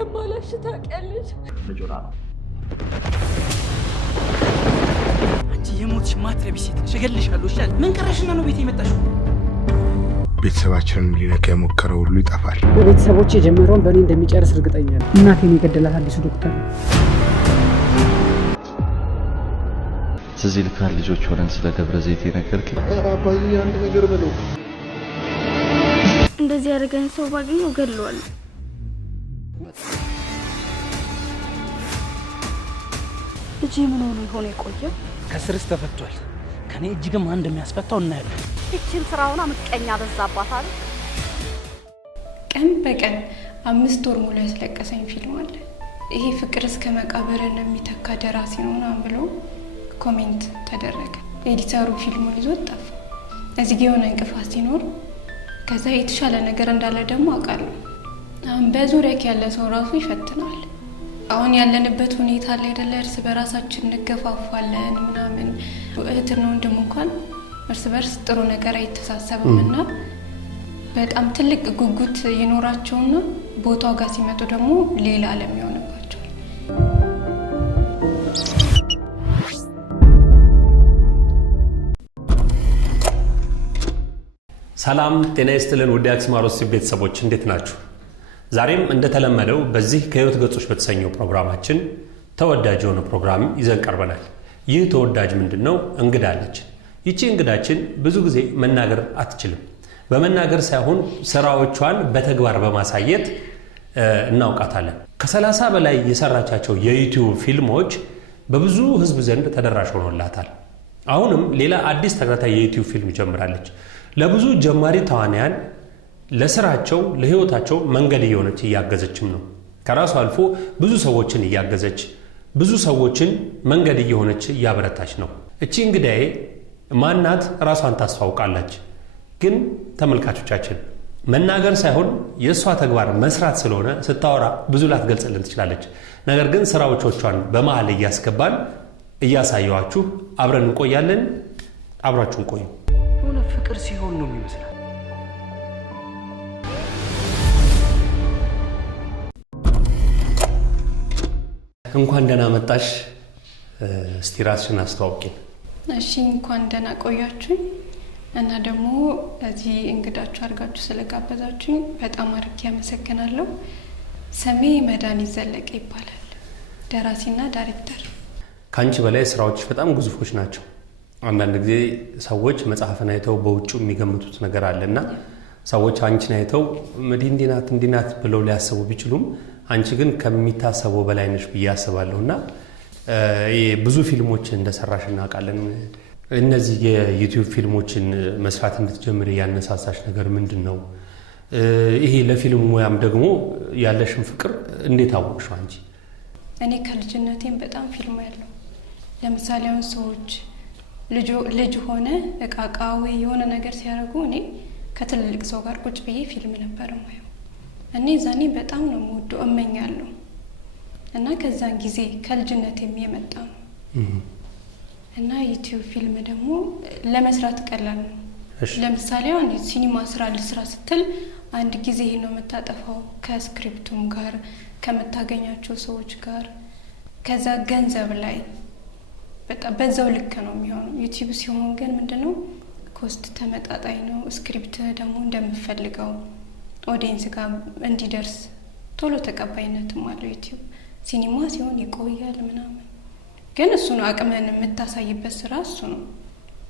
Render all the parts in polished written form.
እንደማላሽ ታውቂያለሽ። ልጆራ ነው አንቺ የሞትሽ ማትረቢ ሴት ነሽ። እገልሻለሁ። እሺ ምን ቀረሽና ነው ቤት የመጣሽው? ቤተሰባችንን ሊነካ የሞከረው ሁሉ ይጠፋል። በቤተሰቦቼ የጀመረውን በእኔ እንደሚጨርስ እርግጠኛ ነኝ። እናቴን የገደላት አዲሱ ዶክተር ነው። ስለዚህ ልካል ልጆች ሆነን ስለ ደብረ ዘይት የነገርክ አባዬ አንድ ነገር በለው። እንደዚህ ያደረገን ሰው ባገኘው ገድለዋለሁ። ልጄ ምን ሆኖ ይሆን የቆየው? ከስርስ ተፈቷል። ከኔ እጅግም አንድ የሚያስፈታው እናያለን። እቺም ስራውና ምቀኛ በዛባታል። ቀን በቀን 5 ወር ሙሉ ያስለቀሰኝ ፊልም አለ። ይሄ ፍቅር እስከ መቃብርን የሚተካ ደራሲ ነውና ብሎ ኮሜንት ተደረገ። ኤዲተሩ ፊልሙን ይዞ ጠፋ። እዚህ የሆነ እንቅፋት ሲኖር ከዛ የተሻለ ነገር እንዳለ ደግሞ አውቃለሁ። አሁን በዙሪያክ ያለ ሰው ራሱ ይፈትናል። አሁን ያለንበት ሁኔታ ላይ አይደለ እርስ በራሳችን እንገፋፋለን ምናምን። እህትና ወንድም እንኳን እርስ በርስ ጥሩ ነገር አይተሳሰብምና በጣም ትልቅ ጉጉት ይኖራቸውና ቦታው ጋር ሲመጡ ደግሞ ሌላ ዓለም ይሆንባቸዋል። ሰላም ጤና ይስጥልን ውድ አክስማሮስ ቤተሰቦች እንዴት ናችሁ? ዛሬም እንደተለመደው በዚህ ከህይወት ገጾች በተሰኘው ፕሮግራማችን ተወዳጅ የሆነ ፕሮግራም ይዘን ቀርበናል። ይህ ተወዳጅ ምንድነው? እንግዳለች። ይቺ እንግዳችን ብዙ ጊዜ መናገር አትችልም። በመናገር ሳይሆን ስራዎቿን በተግባር በማሳየት እናውቃታለን። ከ30 በላይ የሰራቻቸው የዩቲዩብ ፊልሞች በብዙ ህዝብ ዘንድ ተደራሽ ሆኖላታል። አሁንም ሌላ አዲስ ተከታታይ የዩቲዩብ ፊልም ጀምራለች። ለብዙ ጀማሪ ተዋናያን ለስራቸው ለህይወታቸው መንገድ እየሆነች እያገዘችም ነው። ከራሱ አልፎ ብዙ ሰዎችን እያገዘች ብዙ ሰዎችን መንገድ እየሆነች እያበረታች ነው። እቺ እንግዳዬ ማናት? ራሷን ታስተዋውቃለች። ግን ተመልካቾቻችን መናገር ሳይሆን የሷ ተግባር መስራት ስለሆነ ስታወራ ብዙ ላትገልጽልን ትችላለች። ነገር ግን ስራዎቿን በመሃል እያስገባን እያሳየዋችሁ አብረን እንቆያለን። አብራችሁን ቆዩ። የሆነ ፍቅር ሲሆን ነው የሚመስለው። እንኳን ደህና መጣሽ። እስቲ ራስሽን አስተዋውቂን። እሺ እንኳን ደህና ቆያችሁኝ። እና ደግሞ እዚህ እንግዳችሁ አድርጋችሁ ስለጋበዛችሁኝ በጣም አድርጌ አመሰግናለሁ። ስሜ መድኃኒት ዘለቀ ይባላል። ደራሲና ዳይሬክተር። ካንቺ በላይ ስራዎች በጣም ግዙፎች ናቸው። አንዳንድ ጊዜ ሰዎች መጽሐፍን አይተው በውጭ የሚገምቱት ነገር አለና ሰዎች አንቺን አይተው እንዲናት ብለው ሊያስቡ ቢችሉም አንቺ ግን ከሚታሰበው በላይ ነሽ ብዬ አስባለሁና ብዙ ፊልሞችን እንደሰራሽ እናውቃለን። እነዚህ የዩቲዩብ ፊልሞችን መስራት እንድትጀምሪ ያነሳሳሽ ነገር ምንድነው? ይሄ ለፊልም ሙያም ደግሞ ያለሽን ፍቅር እንዴት አወቅሽው አንቺ? እኔ ከልጅነቴም በጣም ፊልም ያለው ለምሳሌ አሁን ሰዎች ልጅ ሆነ እቃቃዊ የሆነ ነገር ሲያደርጉ እኔ ከትልልቅ ሰው ጋር ቁጭ ብዬ ፊልም ነበር ማየው። እኔ ዛኔ በጣም ነው የምወደው እመኛለሁ። እና ከዛን ጊዜ ከልጅነት የሚመጣ ነው። እና ዩቲዩብ ፊልም ደግሞ ለመስራት ቀላል ነው። ለምሳሌ አሁን ሲኒማ ስራ ልስራ ስትል አንድ ጊዜ ነው የምታጠፋው ከስክሪፕቱም ጋር ከመታገኛቸው ሰዎች ጋር ከዛ ገንዘብ ላይ በጣም በዛው ልክ ነው የሚሆነው። ዩቲዩብ ሲሆን ግን ምንድነው ኮስት ተመጣጣኝ ነው። ስክሪፕት ደግሞ እንደምፈልገው ኦዲየንስ ጋር እንዲደርስ ቶሎ ተቀባይነትም አለው ዩቲዩብ። ሲኒማ ሲሆን ይቆያል ምናምን፣ ግን እሱ ነው አቅምን የምታሳይበት ስራ እሱ ነው።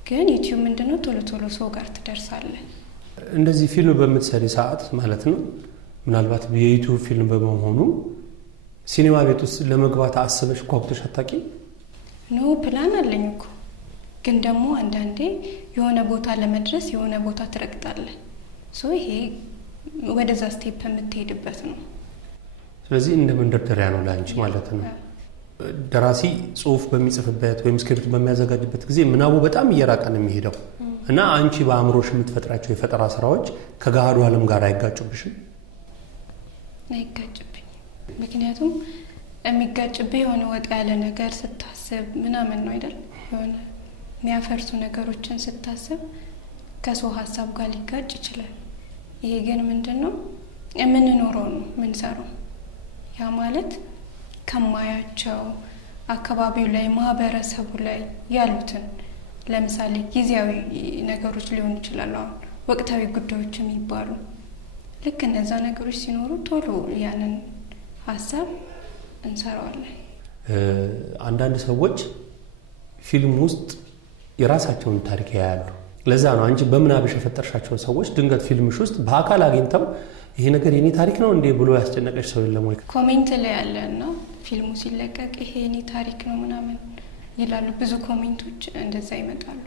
ግን ዩቲዩብ ምንድነው ቶሎ ሰው ጋር ትደርሳለህ። እንደዚህ ፊልም በምትሰሪ ሰዓት ማለት ነው ምናልባት የዩቲዩብ ፊልም በመሆኑ ሲኒማ ቤት ውስጥ ለመግባት አስበሽ ጓጉተሽ አታውቂም? ኖ ፕላን አለኝ እኮ፣ ግን ደግሞ አንዳንዴ የሆነ ቦታ ለመድረስ የሆነ ቦታ ትረግጣለህ። ይሄ ወደዛ ስቴፕ የምትሄድበት ነው። ስለዚህ እንደ መንደርደሪያ ነው ላንቺ ማለት ነው። ደራሲ ጽሁፍ በሚጽፍበት ወይም ስክሪፕት በሚያዘጋጅበት ጊዜ ምናቡ በጣም እየራቀ ነው የሚሄደው እና አንቺ በአእምሮሽ የምትፈጥራቸው የፈጠራ ስራዎች ከገሃዱ ዓለም ጋር አይጋጩብሽም? አይጋጭብኝ። ምክንያቱም የሚጋጭብህ የሆነ ወጣ ያለ ነገር ስታስብ ምናምን ነው አይደል? የሆነ የሚያፈርሱ ነገሮችን ስታስብ ከሰው ሀሳብ ጋር ሊጋጭ ይችላል። ይሄ ግን ምንድነው የምንኖረው ነው የምንሰራው። ያ ማለት ከማያቸው አካባቢው ላይ ማህበረሰቡ ላይ ያሉትን ለምሳሌ ጊዜያዊ ነገሮች ሊሆኑ ይችላሉ ወቅታዊ ጉዳዮች የሚባሉ ልክ እነዛ ነገሮች ሲኖሩ ቶሎ ያንን ሐሳብ እንሰራዋለን አንዳንድ ሰዎች ፊልም ውስጥ የራሳቸውን ታሪክ ያያሉ ለዛ ነው አንቺ በምናብሽ የፈጠርሻቸው ሰዎች ድንገት ፊልምሽ ውስጥ በአካል አግኝተው ይሄ ነገር የኔ ታሪክ ነው እንዴ ብሎ ያስጨነቀሽ ሰው የለም ወይ ኮሜንት ላይ ያለና ፊልሙ ሲለቀቅ ይሄ የኔ ታሪክ ነው ምናምን ይላሉ ብዙ ኮሜንቶች እንደዛ ይመጣሉ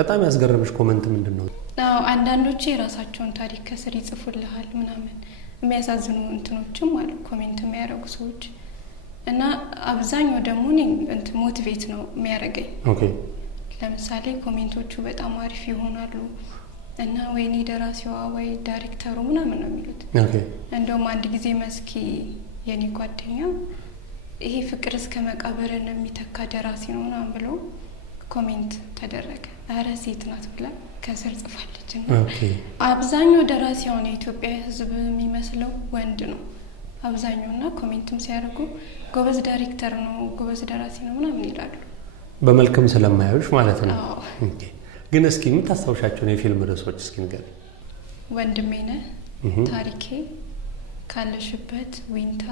በጣም ያስገረመሽ ኮሜንት ምንድነው አንዳንዶቹ የራሳቸውን ታሪክ ከስር ይጽፉልሃል ምናምን የሚያሳዝኑ እንትኖችም አሉ ኮሜንት የሚያደርጉ ሰዎች እና አብዛኛው ደግሞ ሞቲቬት ነው የሚያደርገኝ ኦኬ ለምሳሌ ኮሜንቶቹ በጣም አሪፍ ይሆናሉ እና ወይኔ ደራሲዋ ወይ ዳይሬክተሩ ምናምን ነው የሚሉት ኦኬ እንደውም አንድ ጊዜ መስኪ የኔ ጓደኛ ይሄ ፍቅር እስከ መቃብርን የሚተካ ደራሲ ነው ምናምን ብሎ ኮሜንት ተደረገ አረ ሴት ናት ብላ ከስር ጽፋለች ኦኬ አብዛኛው ደራሲውን የኢትዮጵያ ሕዝብ የሚመስለው ወንድ ነው አብዛኛውና ኮሜንትም ሲያደርጉ ጎበዝ ዳይሬክተር ነው ጎበዝ ደራሲ ነው ምናምን ይላሉ በመልክም ስለማያዩሽ ማለት ነው ኦኬ ግን እስኪ የምታስታውሻቸው የፊልም ርዕሶች እስኪ ንገሪ ወንድሜ ነህ ታሪኬ ካለሽበት ዊንታ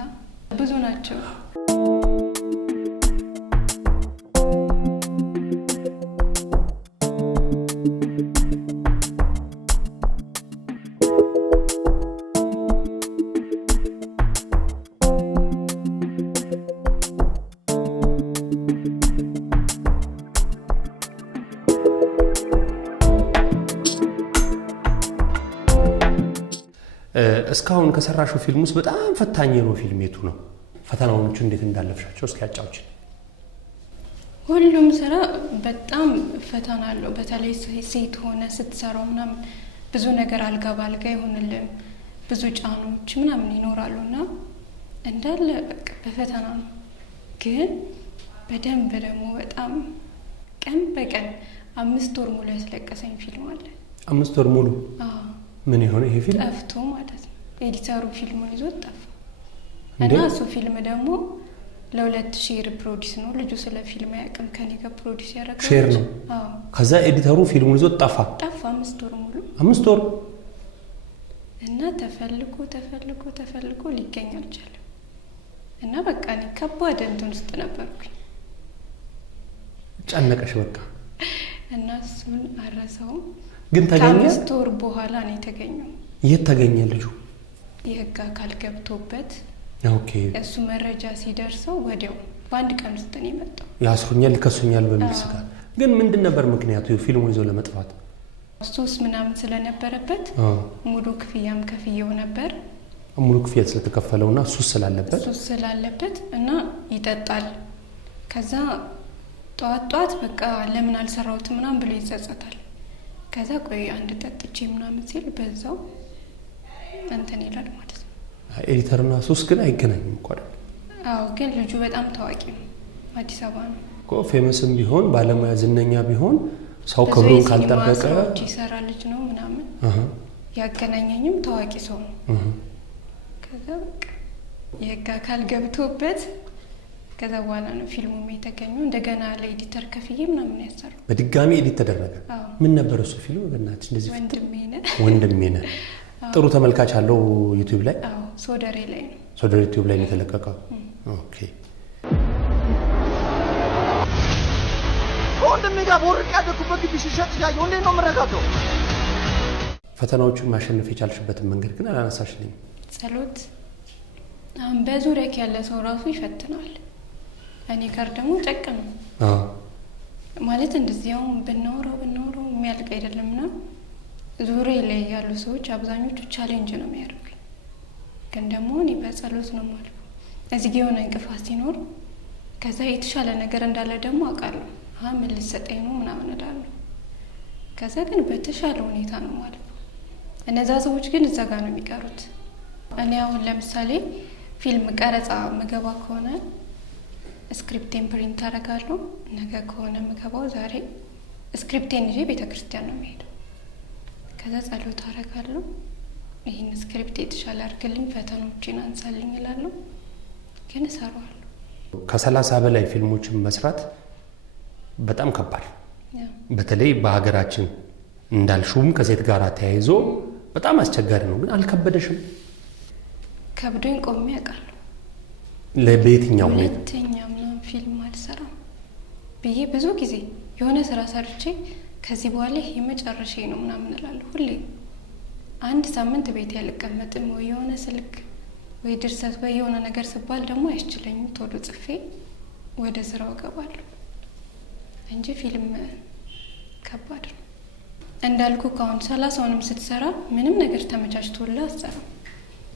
ብዙ ናቸው እስካሁን ከሰራሽው ፊልም ውስጥ በጣም ፈታኝ ነው ፊልም የቱ ነው ፈተናዎቹ እንዴት እንዳለፍሻቸው እስኪ ያጫውችን ሁሉም ስራ በጣም ፈተና አለው በተለይ ሴት ሆነ ስትሰራው ምናምን ብዙ ነገር አልጋ ባልጋ ይሆንልም ብዙ ጫኖች ምናምን ይኖራሉና እንዳለ በቃ በፈተና ነው ግን በደንብ ደግሞ በጣም ቀን በቀን 5 ወር ሙሉ ያስለቀሰኝ ፊልም አለ 5 ወር ሙሉ ምን ይሆነ ይሄ ፊልም ጠፍቶ ማለት ነው ኤዲተሩ ፊልሙን ይዞት ጠፋ እና እሱ ፊልም ደግሞ ለ2000 ሪፕሮዲስ ነው ልጁ ስለ ፊልም ያቀም ከኔ ጋር ፕሮዲስ ያደረገው ሼር ነው ከዛ ኤዲተሩ ፊልሙን ይዞት ጠፋ 5 ወር ሙሉ 5 ወር እና ተፈልጎ ሊገኝ አልቻለም እና በቃ እኔ ከባድ እንትን ውስጥ ነበርኩኝ ጨነቀሽ በቃ እና እሱን አረሳው ግን ተገኘ 5 ወር በኋላ ነው የተገኘው የት ተገኘ ልጁ የህግ አካል ገብቶበት ኦኬ እሱ መረጃ ሲደርሰው ወዲያው በአንድ ቀን ውስጥ ነው የመጣው ያስሩኛል ከሱኛል በሚል ስጋት ግን ምንድን ነበር ምክንያቱ ፊልሙን ይዞ ለመጥፋት ሱስ ምናምን ስለነበረበት ሙሉ ክፍያም ከፍየው ነበር ሙሉ ክፍያ ስለተከፈለውና ሱስ ስላለበት እና ይጠጣል ከዛ ጧት በቃ ለምን አልሰራውትም ምናምን ብሎ ይጸጸታል ከዛ ቆይ አንድ ጠጥቼ ምናምን ሲል በዛው እንትን ይላል ማለት ነው ኤዲተርና ሱስ ግን አይገናኝም እኮ አይደል ግን ልጁ በጣም ታዋቂ ነው አዲስ አበባ ነው እኮ ፌመስም ቢሆን ባለሙያ ዝነኛ ቢሆን ሰው ክብሩን ካልጠበቀ ይሰራ ልጅ ነው ምናምን ያገናኘኝም ታዋቂ ሰው ነው ከዛ በቃ የህግ አካል ገብቶበት ከዛ በኋላ ነው ፊልሙ የተገኘው እንደገና ለኤዲተር ከፍዬ ምናምን ያሰራው በድጋሚ ኤዲት ተደረገ ምን ነበር እሱ ፊልም በእናትሽ እንደዚህ ወንድሜ ነህ ጥሩ ተመልካች አለው ዩቲዩብ ላይ ሶደሬ ላይ ነው ሶደሬ ዩቲዩብ ላይ ነው የተለቀቀው ኦኬ ወንድሜ ጋር ወርቅ ያደኩበት ግቢ ሲሸጥ ያየው እንዴት ነው የምረጋጋው ፈተናዎቹን ማሸነፍ የቻልሽበትን መንገድ ግን አላነሳሽልኝም ጸሎት በዙሪያክ ያለ ሰው ራሱ ይፈትናል እኔ ጋር ደግሞ ጨቅ ነው ማለት እንደዚያው ብናወራው የሚያልቅ አይደለምና ዙሪያ ላይ ያሉ ሰዎች አብዛኞቹ ቻሌንጅ ነው የሚያደርጉኝ ግን ደግሞ እኔ በጸሎት ነው ማለት እዚህ የሆነ እንቅፋት ሲኖር ከዛ የተሻለ ነገር እንዳለ ደግሞ አውቃለሁ ምን ልሰጠኝ ነው ምናምን እላለሁ ከዛ ግን በተሻለ ሁኔታ ነው ማለት እነዛ ሰዎች ግን እዛ ጋር ነው የሚቀሩት እኔ አሁን ለምሳሌ ፊልም ቀረጻ መገባ ከሆነ ስክሪፕቴን ፕሪንት አደርጋለሁ ነገ ከሆነ መገባው ዛሬ ስክሪፕቴን ይዤ ቤተክርስቲያን ነው የሚሄደው ከዛ ጸሎት አደርጋለሁ ይህን ስክሪፕት የተሻለ አድርግልኝ፣ ፈተናዎችን አንሳልኝ እላለሁ፣ ግን እሰራዋለሁ። ከ30 በላይ ፊልሞችን መስራት በጣም ከባድ፣ በተለይ በሀገራችን እንዳልሹም ከሴት ጋር ተያይዞ በጣም አስቸጋሪ ነው። ግን አልከበደሽም? ከብዶኝ ቆሜ ያውቃለሁ። ለበየትኛው ሁለተኛ ምናምን ፊልም አልሰራም ብዬ ብዙ ጊዜ የሆነ ስራ ሰርቼ ከዚህ በኋላ ይሄ መጨረሻ ነው ምናምን እላለሁ። ሁሌ አንድ ሳምንት ቤት ያልቀመጥም ወይ የሆነ ስልክ ወይ ድርሰት ወይ የሆነ ነገር ስባል ደግሞ አያስችለኝም። ቶሎ ጽፌ ወደ ስራው እገባለሁ እንጂ ፊልም ከባድ ነው። እንዳልኩ ካሁን 30ንም ስትሰራ ምንም ነገር ተመቻችቶልህ አትሰራም።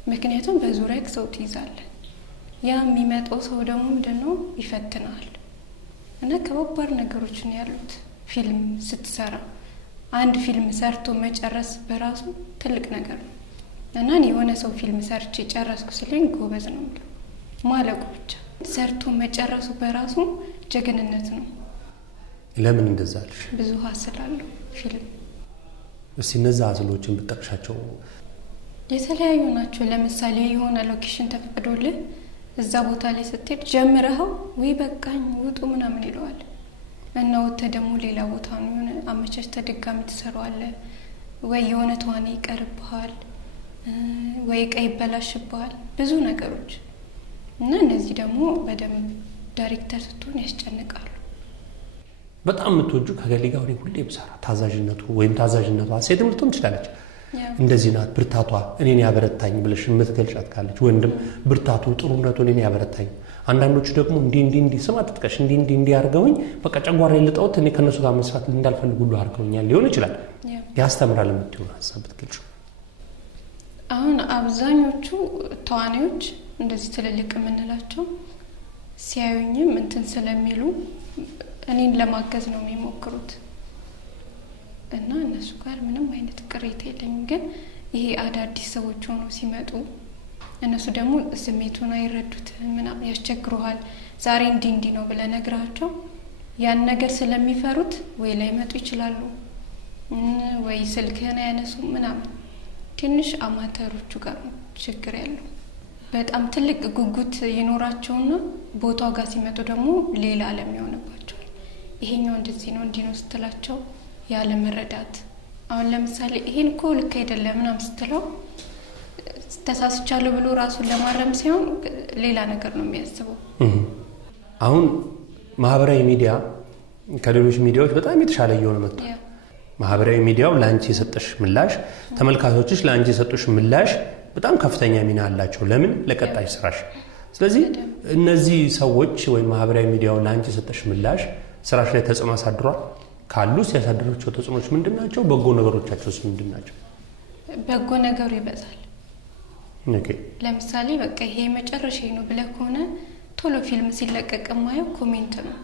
ምክንያቱም በዙሪያክ ሰው ትይዛለህ። ያ የሚመጣው ሰው ደግሞ ምንድነው ይፈትናል። እና ከባድ ነገሮች ነው ያሉት ፊልም ስትሰራ። አንድ ፊልም ሰርቶ መጨረስ በራሱ ትልቅ ነገር ነው። እና የሆነ ሰው ፊልም ሰርቼ ጨረስኩ ስለኝ ጎበዝ ነው የሚለው ማለቁ ብቻ። ሰርቶ መጨረሱ በራሱ ጀግንነት ነው። ለምን እንደዛ አልሽ? ብዙ ሀስል አለው ፊልም። እስቲ እነዛ ሀስሎችን ብትጠቅሻቸው። የተለያዩ ናቸው። ለምሳሌ የሆነ ሎኬሽን ተፈቅዶልህ እዛ ቦታ ላይ ስትሄድ ጀምረኸው ወይ በቃኝ ውጡ ምናምን ይለዋል እና ወጥተህ ደግሞ ሌላ ቦታ ነው የሆነ አመቻችተህ ድጋሚ ትሰራዋለህ። ወይ የሆነ ተዋናይ ይቀርብሃል፣ ወይ ዕቃ ይበላሽብሃል፣ ብዙ ነገሮች እና እነዚህ ደግሞ በደንብ ዳይሬክተር ስትሆን ያስጨንቃሉ። በጣም የምትወጁ ከገሌ ጋር ሁሌ ብሰራ ታዛዥነቱ ወይም ታዛዥነቷ ሴትም ልትሆን ትችላለች። እንደዚህ ናት ብርታቷ እኔን ያበረታኝ ብለሽ የምትገልጫት ካለች፣ ወንድም ብርታቱ ጥሩነቱ እኔን ያበረታኝ። አንዳንዶቹ ደግሞ እንዲህ ስም አትጥቀሽ እንዲህ አድርገውኝ በቃ ጨጓራዬ ልጠውት እኔ ከነሱ ጋር መስራት እንዳልፈልግ ሁሉ አድርገውኛል ሊሆን ይችላል። ያስተምራል የምትሆን ሀሳብ ብትገልጪው። አሁን አብዛኞቹ ተዋናዮች እንደዚህ ትልልቅ የምንላቸው ሲያዩኝም እንትን ስለሚሉ እኔን ለማገዝ ነው የሚሞክሩት እና እነሱ ጋር ምንም አይነት ቅሬታ የለኝም። ግን ይሄ አዳዲስ ሰዎች ሆነው ሲመጡ እነሱ ደግሞ ስሜቱን አይረዱትም ምናምን ያስቸግሩሃል። ዛሬ እንዲህ ነው ብለህ ነግራቸው ያን ነገር ስለሚፈሩት ወይ ላይመጡ ይችላሉ ወይ ስልክህን አያነሱም ምናምን። ትንሽ አማተሮቹ ጋር ችግር ያለው በጣም ትልቅ ጉጉት ይኖራቸውና ቦታው ጋር ሲመጡ ደግሞ ሌላ ዓለም ይሆንባቸዋል። ይሄኛው እንደዚህ ነው እንዲህ ነው ስትላቸው ያለ መረዳት። አሁን ለምሳሌ ይሄን እኮ ልክ አይደለም ምናምን ስትለው ተሳስቻለሁ ብሎ ራሱን ለማረም ሲሆን ሌላ ነገር ነው የሚያስበው። አሁን ማህበራዊ ሚዲያ ከሌሎች ሚዲያዎች በጣም የተሻለ እየሆነ መጥቷል። ማህበራዊ ሚዲያው ለአንቺ የሰጠሽ ምላሽ፣ ተመልካቾችሽ ለአንቺ የሰጡሽ ምላሽ በጣም ከፍተኛ ሚና አላቸው። ለምን? ለቀጣይ ስራሽ። ስለዚህ እነዚህ ሰዎች ወይም ማህበራዊ ሚዲያው ለአንቺ የሰጠሽ ምላሽ ስራሽ ላይ ተጽዕኖ አሳድሯል? ካሉ ሲያሳድራቸው ተጽዕኖች ምንድናቸው? በጎ ነገሮቻቸውስ ምንድናቸው? በጎ ነገሩ ይበዛል። ኦኬ፣ ለምሳሌ በቃ ይሄ መጨረሻ ነው ብለህ ከሆነ ቶሎ ፊልም ሲለቀቅ ማየው ኮሜንት ነው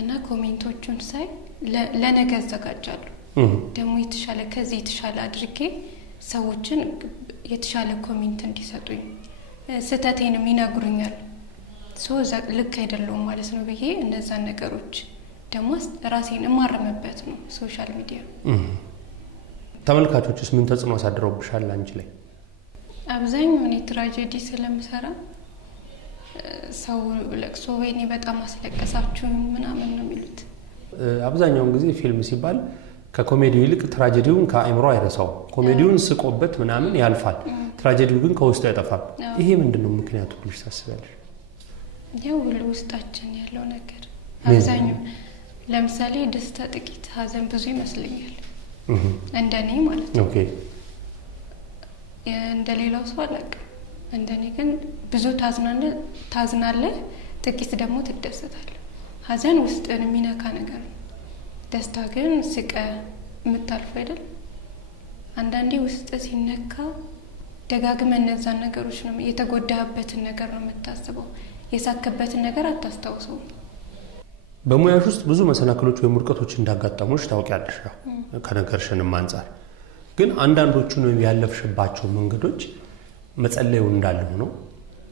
እና ኮሜንቶቹን ሳይ ለነገ አዘጋጃለሁ። ደግሞ የተሻለ ከዚህ የተሻለ አድርጌ ሰዎችን የተሻለ ኮሜንት እንዲሰጡኝ ስህተቴንም ይነግሩኛል። ሰው ልክ አይደለሁም ማለት ነው ብዬ እነዛን ነገሮች ደግሞ ራሴን እማረምበት ነው ሶሻል ሚዲያ። ተመልካቾችስ ምን ተጽዕኖ አሳድረውብሻል አንቺ ላይ? አብዛኛውን የትራጀዲ ስለምሰራ ሰው ለቅሶ ወይኔ በጣም አስለቀሳችሁ ምናምን ነው የሚሉት። አብዛኛውን ጊዜ ፊልም ሲባል ከኮሜዲው ይልቅ ትራጀዲውን ከአእምሮ አይረሳው። ኮሜዲውን ስቆበት ምናምን ያልፋል፣ ትራጀዲው ግን ከውስጡ አይጠፋም። ይሄ ምንድነው ምክንያቱ ብለሽ ታስቢያለሽ? ያው ሁሉ ውስጣችን ያለው ነገር አብዛኛው ለምሳሌ ደስታ ጥቂት ሀዘን ብዙ ይመስለኛል እንደኔ ማለት ነው። ኦኬ፣ እንደሌላው ሰው አላውቅም። እንደኔ ግን ብዙ ታዝናለህ፣ ጥቂት ደግሞ ትደሰታለህ። ሀዘን ውስጥን የሚነካ ነገር ነው። ደስታ ግን ስቀ የምታልፈው አይደል? አንዳንዴ ውስጥ ሲነካ ደጋግመ እነዛን ነገሮች ነው የተጎዳህበትን ነገር ነው የምታስበው። የሳክበትን ነገር አታስታውሰው። በሙያሽ ውስጥ ብዙ መሰናክሎች ወይም ውድቀቶች እንዳጋጠሙሽ ታውቂያለሽ ከነገርሽንም አንፃር። ግን አንዳንዶቹን ያለፍሽባቸው መንገዶች መጸለዩ እንዳለ ነው።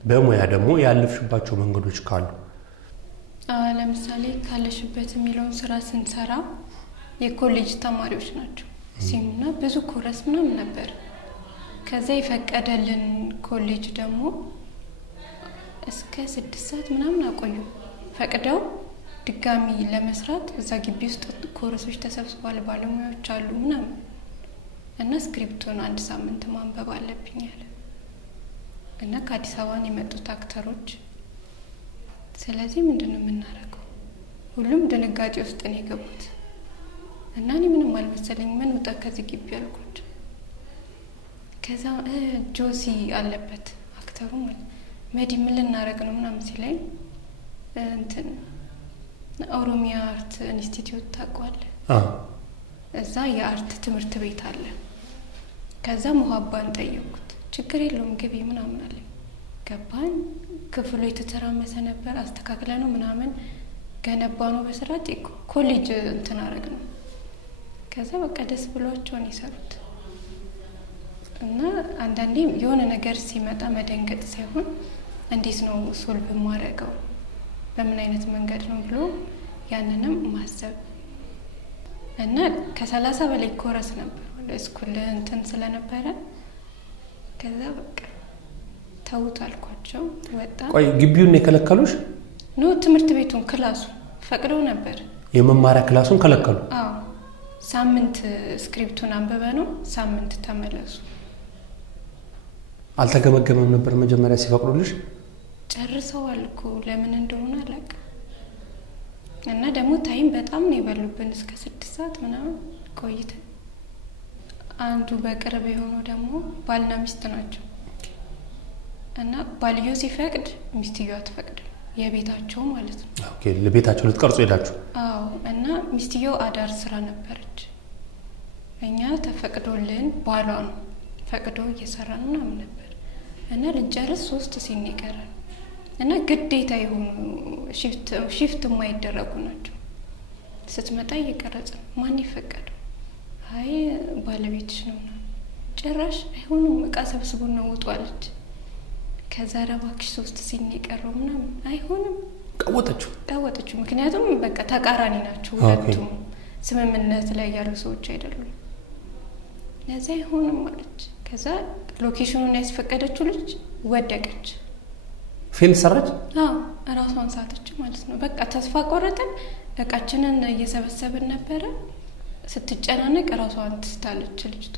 በሙያ ደግሞ ያለፍሽባቸው መንገዶች ካሉ ለምሳሌ ካለሽበት የሚለውን ስራ ስንሰራ የኮሌጅ ተማሪዎች ናቸው ሲሙና ብዙ ኮረስ ምናምን ነበር። ከዛ ይፈቀደልን ኮሌጅ ደግሞ እስከ 6 ሰዓት ምናምን አቆዩ ፈቅደው ድጋሚ ለመስራት እዛ ግቢ ውስጥ ኮርሶች ተሰብስበዋል ባለሙያዎች አሉ ምናምን እና ስክሪፕቱን 1 ሳምንት ማንበብ አለብኝ አለ እና ከአዲስ አበባ የመጡት አክተሮች ስለዚህ ምንድነው የምናደርገው ሁሉም ድንጋጤ ውስጥ ነው የገቡት እና እኔ ምንም አልመሰለኝ ምን ወጣ ከዚህ ግቢ አልኳቸው ከዛ ጆሲ አለበት አክተሩ ማለት መዲ ምን ልናደርግ ነው ምናምን ሲለኝ እንትን ኦሮሚያ አርት ኢንስቲትዩት ታቋል እዛ የአርት ትምህርት ቤት አለ ከዛ ሙሀባን ጠየቁት ችግር የለውም ግቢ ምናምን አለ ገባን ክፍሉ የተተራመሰ ነበር አስተካክለነው ምናምን ገነባነው በስርዓት ኮሌጅ እንትን አረግ ነው ከዛ በቃ ደስ ብሏቸው ነው ይሰሩት እና አንዳንዴ የሆነ ነገር ሲመጣ መደንገጥ ሳይሆን እንዴት ነው ሶልቭ ማረጋው በምን አይነት መንገድ ነው ብሎ ያንንም ማሰብ እና ከ30 በላይ ኮረስ ነበር ለስኩል እንትን ስለነበረ ከዛ በቃ ተውት አልኳቸው ወጣ ቆይ ግቢውን የከለከሉሽ ነው ትምህርት ቤቱን ክላሱ ፈቅደው ነበር የመማሪያ ክላሱን ከለከሉ አዎ ሳምንት ስክሪፕቱን አንበበ ነው ሳምንት ተመለሱ አልተገመገመም ነበር መጀመሪያ ሲፈቅዱልሽ ጨርሰዋል እኮ ለምን እንደሆነ አላቅ እና ደግሞ ታይም በጣም ነው ይበሉብን እስከ 6 ሰዓት ምናምን ቆይተ አንዱ በቅርብ የሆነው ደግሞ ባልና ሚስት ናቸው እና ባልየው ሲፈቅድ ሚስትየው አትፈቅድም የቤታቸው ማለት ነው ኦኬ ለቤታቸው ልትቀርጹ ሄዳችሁ አዎ እና ሚስትየው አዳር ስራ ነበረች እኛ ተፈቅዶልን ባሏ ነው ፈቅዶ እየሰራን ምናምን ነበር እና ልንጨርስ 3 ሲን ይቀራል እና ግዴታ የሆኑ ሺፍት የማይደረጉ ናቸው ስትመጣ እየቀረጽን ማን ይፈቀደው አይ ባለቤትሽ ነው ጭራሽ አይሆንም እቃ ሰብስቦ ነው ወጣለች ከዛ ረባክሽ 3 ሲን ይቀረው ምናምን አይሆንም ቀወጠችው ምክንያቱም በቃ ተቃራኒ ናቸው ሁለቱም ስምምነት ላይ ያሉ ሰዎች አይደሉም ለዛ አይሆንም ማለት ከዛ ሎኬሽኑን ያስፈቀደችው ልጅ ወደቀች ፊልም ሰራች አዎ ራሷን ሳተች ማለት ነው በቃ ተስፋ ቆረጠን እቃችንን እየሰበሰብን ነበር ስትጨናነቅ ራሷን ትስታለች ልጅቷ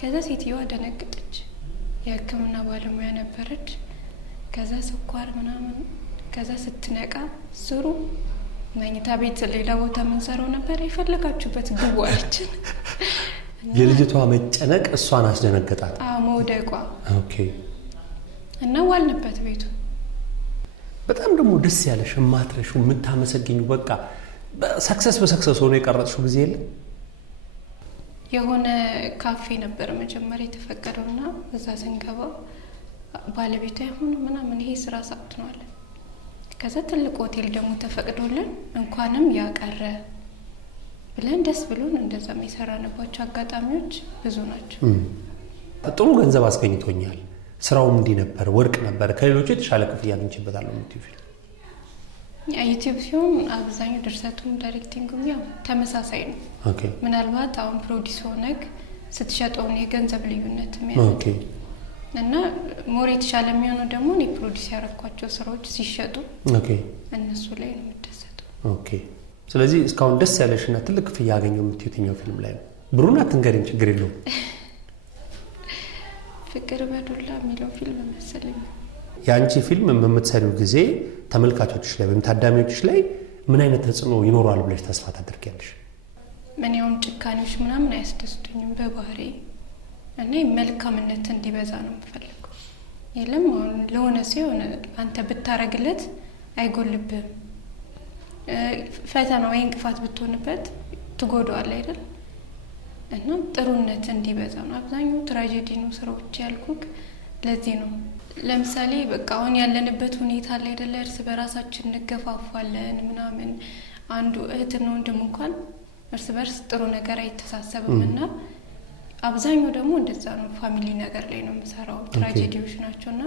ከዛ ሴትየዋ ደነገጠች የህክምና ባለሙያ ነበረች ከዛ ስኳር ምናምን ከዛ ስትነቃ ስሩ መኝታ ቤት ሌላ ቦታ ምን ሰራው ነበር ይፈልጋችሁበት ግቡ አለችን የልጅቷ መጨነቅ እሷን አስደነገጣት መውደቋ ኦኬ እና ዋልንበት ቤቱ በጣም ደግሞ ደስ ያለሽ ማትረሹ የምታመሰግኙ በቃ በሰክሰስ ሆኖ የቀረጽሽው ጊዜ የለ የሆነ ካፌ ነበር መጀመሪያ የተፈቀደውና እዛ ስንገባ ባለቤቱ አይሆን ምናምን ይሄ ስራ ሳጥቷል ከዛ ትልቅ ሆቴል ደግሞ ተፈቅዶልን እንኳንም ያቀረ ብለን ደስ ብሎን እንደዛም የሰራንባቸው አጋጣሚዎች ብዙ ናቸው ጥሩ ገንዘብ አስገኝቶኛል ስራው እንዲ ነበር ወርቅ ነበር ከሌሎች የተሻለ ክፍያ አግኝቼበታለሁ ዩቲዩብ ዩቲዩብ ሲሆን አብዛኛው ድርሰቱም ዳይሬክቲንጉም ያው ተመሳሳይ ነው ኦኬ ምናልባት አሁን ፕሮዲዩስ ሆነክ ስትሸጠው የገንዘብ ልዩነት ኦኬ እና ሞር የተሻለ የሚሆነው ደግሞ እኔ ፕሮዲዩስ ያደረኳቸው ስራዎች ሲሸጡ ኦኬ እነሱ ላይ ነው የምደሰተው ኦኬ ስለዚህ እስካሁን ደስ ያለሽና ትልቅ ክፍያ ያገኘው የምትዩትኛው ፊልም ላይ ነው ብሩና ትንገሪኝ ችግር የለውም ፍቅር በዱላ የሚለው ፊልም መሰለኝ ያንቺ ፊልም በመምትሰሪው ጊዜ ተመልካቾችሽ ላይ ወይም ታዳሚዎችሽ ላይ ምን አይነት ተጽዕኖ ይኖራል ብለሽ ተስፋ ታደርጊያለሽ ምን ያውን ጭካኔዎች ምናምን አያስደስቱኝም በባህሪ እና መልካምነት እንዲበዛ ነው የምፈልገው የለም አሁን ለሆነ ሲሆን አንተ ብታረግለት አይጎልብህም ፈተና ወይ እንቅፋት ብትሆንበት ትጎዳዋለህ አይደል እና ጥሩነት እንዲበዛ ነው አብዛኛው ትራጀዲ ነው ስራዎች ያልኩክ ለዚህ ነው ለምሳሌ በቃ አሁን ያለንበት ሁኔታ ላይ አይደለ እርስ በራሳችን እንገፋፋለን ምናምን አንዱ እህትና ወንድም እንኳን እርስ በርስ ጥሩ ነገር አይተሳሰብምና አብዛኛው ደግሞ እንደዛ ነው ፋሚሊ ነገር ላይ ነው የምሰራው ትራጀዲዎች ናቸውና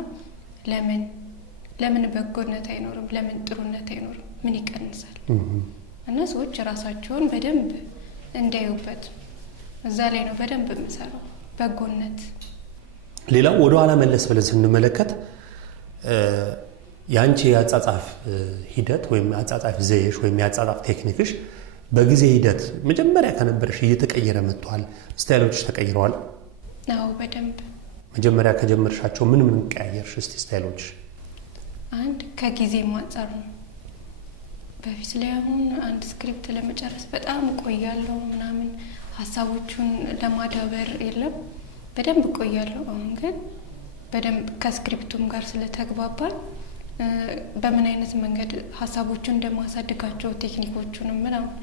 ለምን በጎነት አይኖርም ለምን ጥሩነት አይኖርም ምን ይቀንሳል እና ሰዎች ራሳቸውን በደንብ እንዳዩበት እዛ ላይ ነው በደንብ የምሰራው በጎነት። ሌላው ወደ ኋላ መለስ ብለን ስንመለከት ያንቺ ያጻጻፍ ሂደት ወይም ያጻጻፍ ዘይሽ ወይም ያጻጻፍ ቴክኒክሽ በጊዜ ሂደት መጀመሪያ ከነበረሽ እየተቀየረ መጥቷል። ስታይሎችሽ ተቀይረዋል? አዎ በደንብ። መጀመሪያ ከጀመርሻቸው ምን ቀያየርሽ እስቲ ስታይሎችሽ? አንድ ከጊዜ ማንጻር ነው። በፊት ላይ አሁን አንድ ስክሪፕት ለመጨረስ በጣም ቆያለሁ ምናምን ሀሳቦቹን ለማዳበር የለም በደንብ ቆያለሁ። አሁን ግን በደንብ ከስክሪፕቱም ጋር ስለተግባባል በምን አይነት መንገድ ሀሳቦቹን እንደማሳድጋቸው ቴክኒኮቹንም ምናምን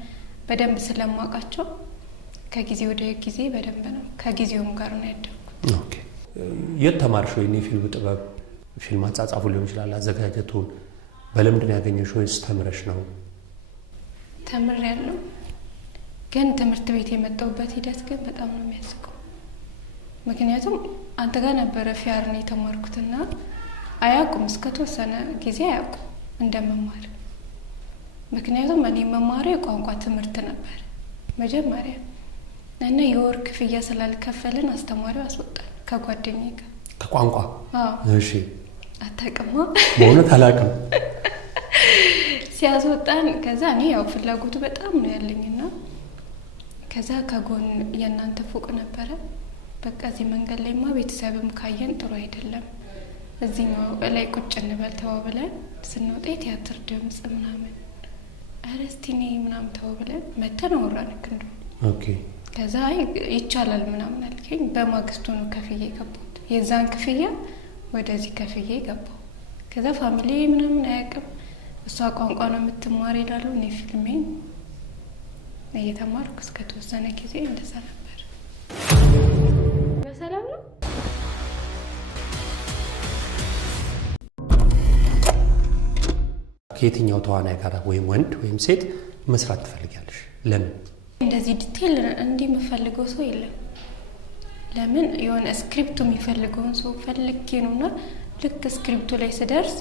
በደንብ ስለማውቃቸው ከጊዜ ወደ ጊዜ በደንብ ነው ከጊዜውም ጋር ነው ያደግኩት። ኦኬ። የት ተማርሽ? ወይ ፊልም ጥበብ ፊልም አጻጻፉ ሊሆን ይችላል አዘጋጀቱን በልምድ ነው ያገኘሽው ወይስ ተምረሽ ነው? ተምሬያለሁ። ግን ትምህርት ቤት የመጣሁበት ሂደት ግን በጣም ነው የሚያስቀው። ምክንያቱም አንተ ጋር ነበረ ፊያርን የተማርኩትና አያውቁም እስከ ተወሰነ ጊዜ አያውቁም እንደመማር። ምክንያቱም እኔ መማሪያ የቋንቋ ትምህርት ነበር መጀመሪያ እና የወር ክፍያ ስላልከፈልን አስተማሪው አስወጣን ከጓደኛዬ ጋር። ከቋንቋ? አዎ። እሺ። አታውቅማ? በእውነት አላውቅም። ሲያስወጣን ከዛ እኔ ያው ፍላጎቱ በጣም ነው ያለኝና ከዛ ከጎን የእናንተ ፎቅ ነበረ። በቃ እዚህ መንገድ ላይማ ቤተሰብም ካየን ጥሩ አይደለም፣ እዚህ ነው ላይ ቁጭ እንበል ተባብለን ስንወጣ የቲያትር ድምፅ ምናምን ኧረ እስቲ ነይ ምናምን ተባብለን መተን አወራን ክንዱ። ኦኬ። ከዛ ይቻላል ምናምን አልከኝ። በማግስቱ ነው ከፍዬ ገባሁት። የዛን ክፍያ ወደዚህ ከፍዬ ገባሁ። ከዛ ፋሚሊ ምናምን አያውቅም። እሷ ቋንቋ ነው የምትማር ይላሉ። እኔ ፊልሜን እየተማርኩ እስከ ተወሰነ ጊዜ እንደዛ ነበር። በሰላም ነው? ከየትኛው ተዋናይ ጋር ወይም ወንድ ወይም ሴት መስራት ትፈልጊያለሽ? ለምን? እንደዚህ ዲቴል እንዲህ የምፈልገው ሰው የለም። ለምን የሆነ ስክሪፕቱ የሚፈልገውን ሰው ፈልጌ ነውና ልክ ስክሪፕቱ ላይ ስደርስ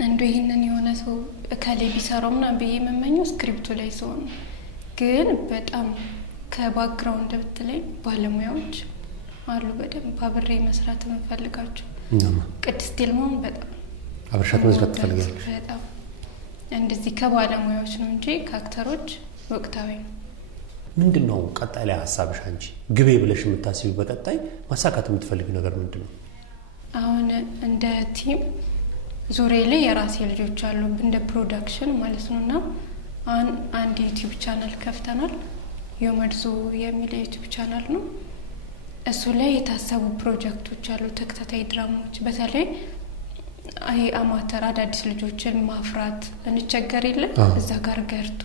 እንዶ ይህንን የሆነ ሰው እከሌ ቢሰራው ምናምን ብዬ የምመኘው ስክሪፕቱ ላይ ሰው ነው። ግን በጣም ከባክግራውንድ ብትለኝ ባለሙያዎች አሉ በደንብ አብሬ መስራት የምፈልጋቸው። ቅድስት ይልማን በጣም አብረሻት መስራት ትፈልጊያለሽ? በጣም እንደዚህ ከባለሙያዎች ነው እንጂ ከአክተሮች ወቅታዊ ነው። ምንድነው ቀጣይ ላይ ሀሳብሽ? አንቺ ግቤ ብለሽ የምታስቢው በቀጣይ ማሳካት የምትፈልጊው ነገር ምንድነው? አሁን እንደ ቲም ዙሪያ ላይ የራሴ ልጆች አሉ እንደ ፕሮዳክሽን ማለት ነውና አንድ ዩቲዩብ ቻናል ከፍተናል። የመድዞ የሚል ዩቲዩብ ቻናል ነው። እሱ ላይ የታሰቡ ፕሮጀክቶች አሉ፣ ተከታታይ ድራማዎች። በተለይ አይ አማተር አዳዲስ ልጆችን ማፍራት እንቸገር የለ እዛ ጋር ገርቶ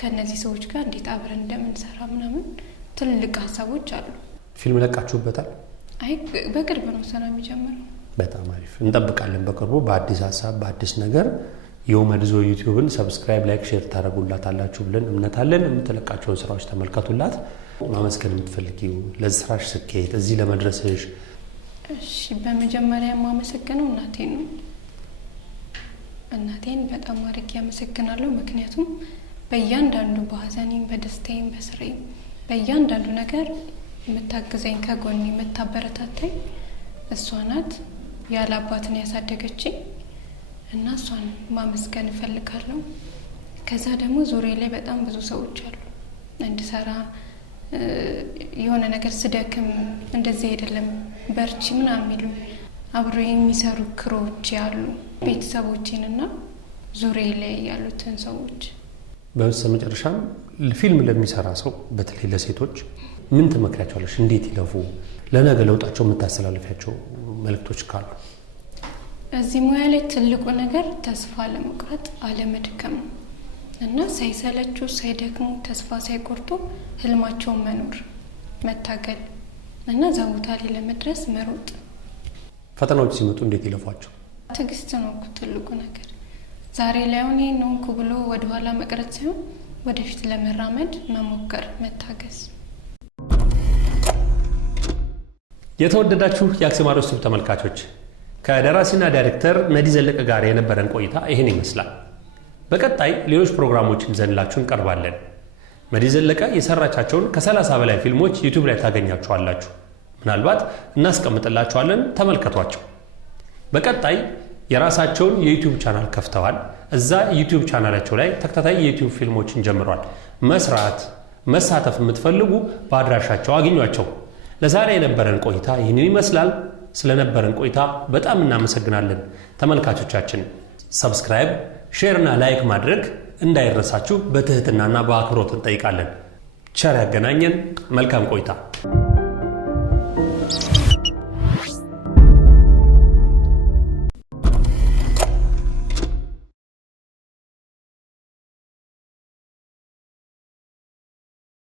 ከነዚህ ሰዎች ጋር እንዴት አብረን እንደምንሰራ ምናምን ትልልቅ ሀሳቦች አሉ። ፊልም ለቃችሁበታል? አይ በቅርብ ነው ስራ የሚጀምረው። በጣም አሪፍ፣ እንጠብቃለን። በቅርቡ በአዲስ ሀሳብ በአዲስ ነገር የመድዞ ዩቲዩብን ሰብስክራይብ፣ ላይክ፣ ሼር ታደርጉላታላችሁ ብለን እምነት አለን። የምትለቃቸውን ስራዎች ተመልከቱላት። ማመስገን የምትፈልጊው ለስራሽ ስኬት እዚህ ለመድረስሽ? እሺ፣ በመጀመሪያ የማመሰግነው እናቴን ነው። እናቴን በጣም አድርጌ አመሰግናለሁ። ምክንያቱም በእያንዳንዱ በሀዘኔም በደስታዬም በስራዬም በእያንዳንዱ ነገር የምታግዘኝ ከጎኔ የምታበረታታኝ እሷ ናት። ያለ አባትን ያሳደገችኝ እና እሷን ማመስገን እፈልጋለሁ። ከዛ ደግሞ ዙሪያ ላይ በጣም ብዙ ሰዎች አሉ እንድሰራ የሆነ ነገር ስደክም እንደዚህ አይደለም በርቺ ምናምን የሚሉ አብሮ የሚሰሩ ክሮች ያሉ ቤተሰቦቼንና ዙሪያ ላይ ያሉትን ሰዎች። በመጨረሻም ፊልም ለሚሰራ ሰው በተለይ ለሴቶች ምን ትመክሪያቸዋለሽ? እንዴት ይለፉ? ለነገ ለውጣቸው የምታስተላልፊያቸው መልእክቶች ካሉ? እዚህ ሙያ ላይ ትልቁ ነገር ተስፋ አለመቁረጥ፣ አለመድከም እና ሳይሰለቹ ሳይደክሙ ተስፋ ሳይቆርጡ ህልማቸውን መኖር፣ መታገል እና እዛ ቦታ ላይ ለመድረስ መሮጥ። ፈተናዎች ሲመጡ እንዴት ይለፏቸው? ትዕግስት ነው ትልቁ ነገር። ዛሬ ላይ አሁን ይሄን ነው ብሎ ወደ ኋላ መቅረት ሳይሆን ወደፊት ለመራመድ መሞከር፣ መታገስ። የተወደዳችሁ የአክሱማሮስ ዩቲዩብ ተመልካቾች ከደራሲና ዳይሬክተር ነዲ ዘለቀ ጋር የነበረን ቆይታ ይህን ይመስላል። በቀጣይ ሌሎች ፕሮግራሞችን ዘንላችሁ እንቀርባለን። መዲ ዘለቀ የሰራቻቸውን ከ30 በላይ ፊልሞች ዩቲዩብ ላይ ታገኛቸዋላችሁ። ምናልባት እናስቀምጥላችኋለን፣ ተመልከቷቸው። በቀጣይ የራሳቸውን የዩቲዩብ ቻናል ከፍተዋል። እዛ ዩቲዩብ ቻናላቸው ላይ ተከታታይ የዩቲዩብ ፊልሞችን ጀምሯል። መስራት መሳተፍ የምትፈልጉ በአድራሻቸው አግኟቸው። ለዛሬ የነበረን ቆይታ ይህንን ይመስላል። ስለነበረን ቆይታ በጣም እናመሰግናለን። ተመልካቾቻችን ሰብስክራይብ፣ ሼር እና ላይክ ማድረግ እንዳይረሳችሁ በትህትናና በአክብሮት እንጠይቃለን። ቸር ያገናኘን። መልካም ቆይታ።